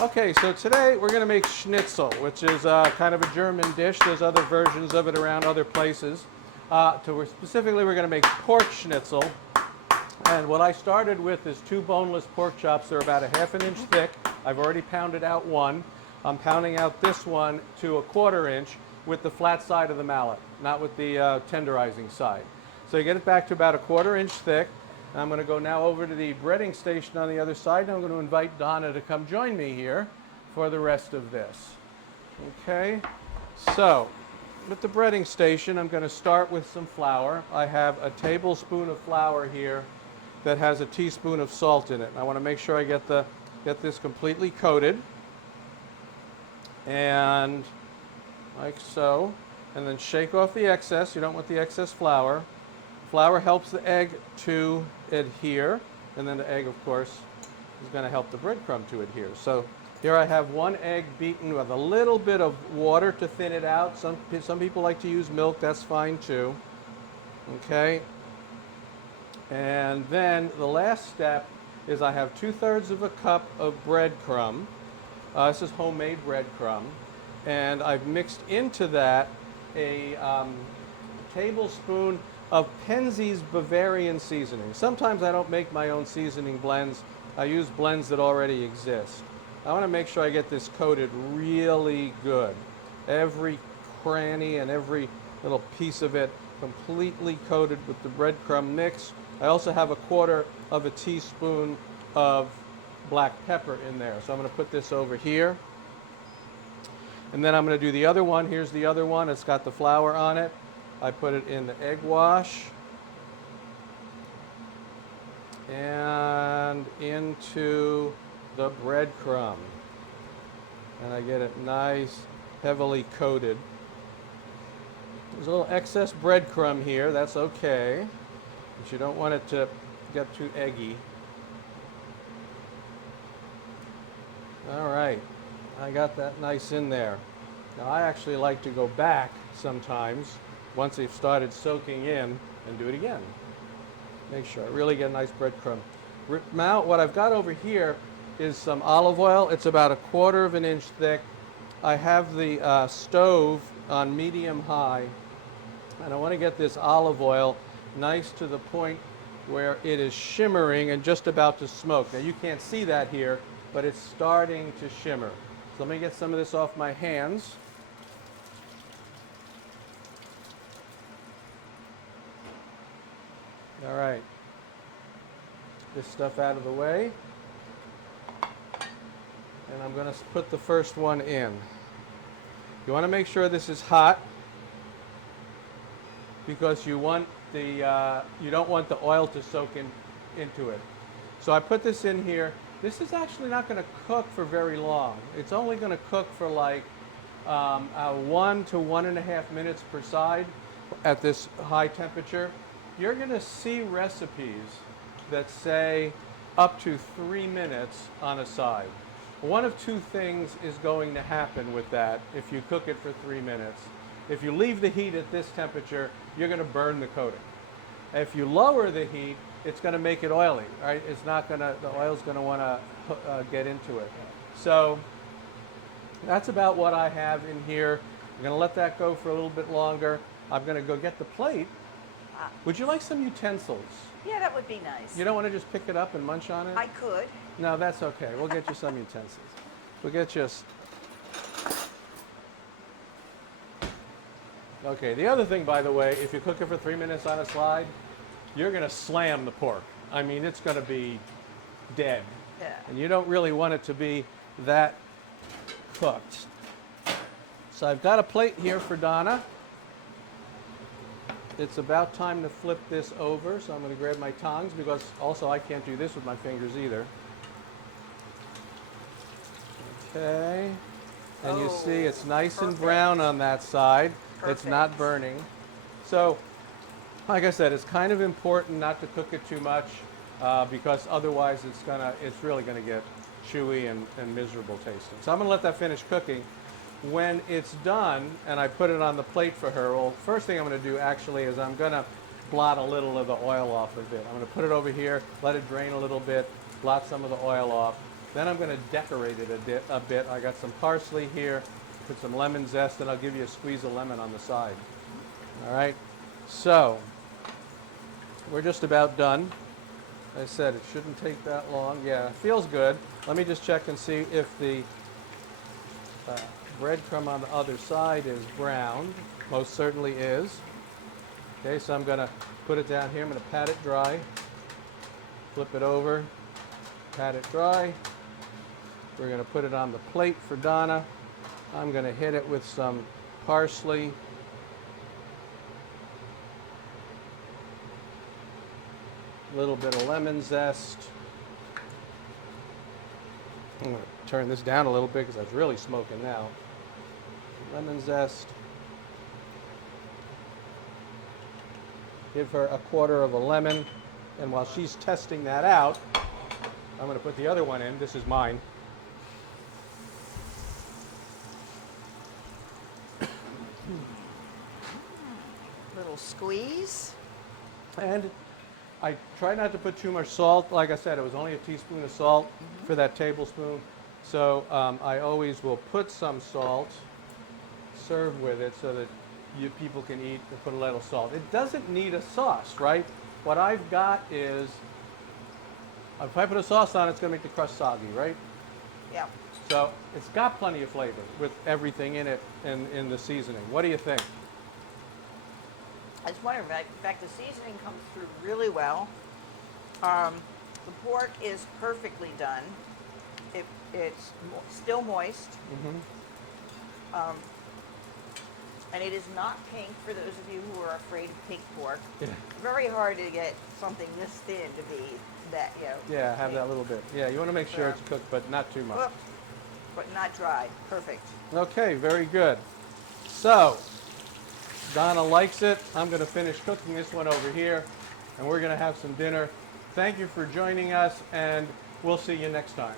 Okay, so today we're going to make Schnitzel, which is kind of a German dish. There's other versions of it around other places. Specifically, we're going to make pork Schnitzel. And what I started with is 2 boneless pork chops. They're about a ½ inch thick. I've already pounded out one. I'm pounding out this one to a 1/4 inch with the flat side of the mallet, not with the tenderizing side. So you get it back to about a 1/4 inch thick. And I'm going to go now over to the breading station on the other side, and I'm going to invite Donna to come join me here for the rest of this. Okay, so with the breading station, I'm going to start with some flour. I have a tablespoon of flour here that has a teaspoon of salt in it. I want to make sure I get this completely coated, and like so, and then shake off the excess. You don't want the excess flour. Flour helps the egg to adhere, and then the egg, of course, is going to help the breadcrumb to adhere. So here I have 1 egg beaten with a little bit of water to thin it out. Some people like to use milk. That's fine too. Okay. And then the last step is I have 2/3 of a cup of breadcrumb. This is homemade breadcrumb, and I've mixed into that a tablespoon of Penzey's Bavarian seasoning. Sometimes I don't make my own seasoning blends. I use blends that already exist. I want to make sure I get this coated really good. Every cranny and every little piece of it completely coated with the breadcrumb mix. I also have a 1/4 of a teaspoon of black pepper in there. So I'm going to put this over here. And then I'm going to do the other one. Here's the other one. It's got the flour on it. I put it in the egg wash and into the breadcrumb. And I get it nice, heavily coated. There's a little excess breadcrumb here. That's okay, but you don't want it to get too eggy. All right, I got that nice in there. Now I actually like to go back sometimes once they've started soaking in and do it again. Make sure I really get a nice breadcrumb. Now what I've got over here is some olive oil. It's about a 1/4 of an inch thick. I have the stove on medium high, and I want to get this olive oil nice to the point where it is shimmering and just about to smoke. Now you can't see that here, but it's starting to shimmer. So let me get some of this off my hands. All right, this stuff out of the way, and I'm going to put the first one in. You want to make sure this is hot because you don't want the oil to soak into it. So I put this in here. This is actually not going to cook for very long. It's only going to cook for like 1 to 1.5 minutes per side at this high temperature. You're going to see recipes that say up to 3 minutes on a side. One of 2 things is going to happen with that if you cook it for 3 minutes. If you leave the heat at this temperature, you're going to burn the coating. If you lower the heat, it's going to make it oily, right? It's not going to, the oil's going to want to get into it. So that's about what I have in here. I'm going to let that go for a little bit longer. I'm going to go get the plate. Would you like some utensils? Yeah, that would be nice. You don't want to just pick it up and munch on it? I could. No, that's okay. We'll get you some utensils. We'll get you... Okay, the other thing, by the way, if you cook it for 3 minutes on a slide, you're going to slam the pork. I mean, it's going to be dead. Yeah. And you don't really want it to be that cooked. So I've got a plate here for Donna. It's about time to flip this over, so I'm going to grab my tongs because also I can't do this with my fingers either. Okay. And you see it's nice and brown on that side. It's not burning. So, like I said, it's kind of important not to cook it too much because otherwise it's really going to get chewy and miserable tasting. So I'm going to let that finish cooking. When it's done and I put it on the plate for her, well, first thing I'm going to do actually is I'm going to blot a little of the oil off of it. I'm going to put it over here, let it drain a little bit, blot some of the oil off. Then I'm going to decorate it a bit. I got some parsley here, put some lemon zest, and I'll give you a squeeze of lemon on the side. All right, so we're just about done. I said it shouldn't take that long. Yeah, it feels good. Let me just check and see if the breadcrumb on the other side is browned. Most certainly is. Okay, so I'm going to put it down here. I'm going to pat it dry. Flip it over. Pat it dry. We're going to put it on the plate for Donna. I'm going to hit it with some parsley. A little bit of lemon zest. I'm going to turn this down a little bit because it's really smoking now. Lemon zest. Give her a quarter of a lemon. And while she's testing that out, I'm going to put the other one in. This is mine. Little squeeze. And I try not to put too much salt. Like I said, it was only a teaspoon of salt for that tablespoon. So I always will put some salt, serve with it so that people can eat and put a little salt. It doesn't need a sauce, right? What I've got is, if I put a sauce on it, it's going to make the crust soggy, right? Yeah. So it's got plenty of flavor with everything in it and in the seasoning. What do you think? I was wondering, in fact, the seasoning comes through really well. The pork is perfectly done. It's still moist. And it is not pink, for those of you who are afraid of pink pork. Yeah. Very hard to get something this thin to be that, Yeah, have that little bit. Yeah, you want to make sure it's cooked, but not too much. Whoop, but not dry. Perfect. Okay, very good. So, Donna likes it. I'm going to finish cooking this one over here, and we're going to have some dinner. Thank you for joining us, and we'll see you next time.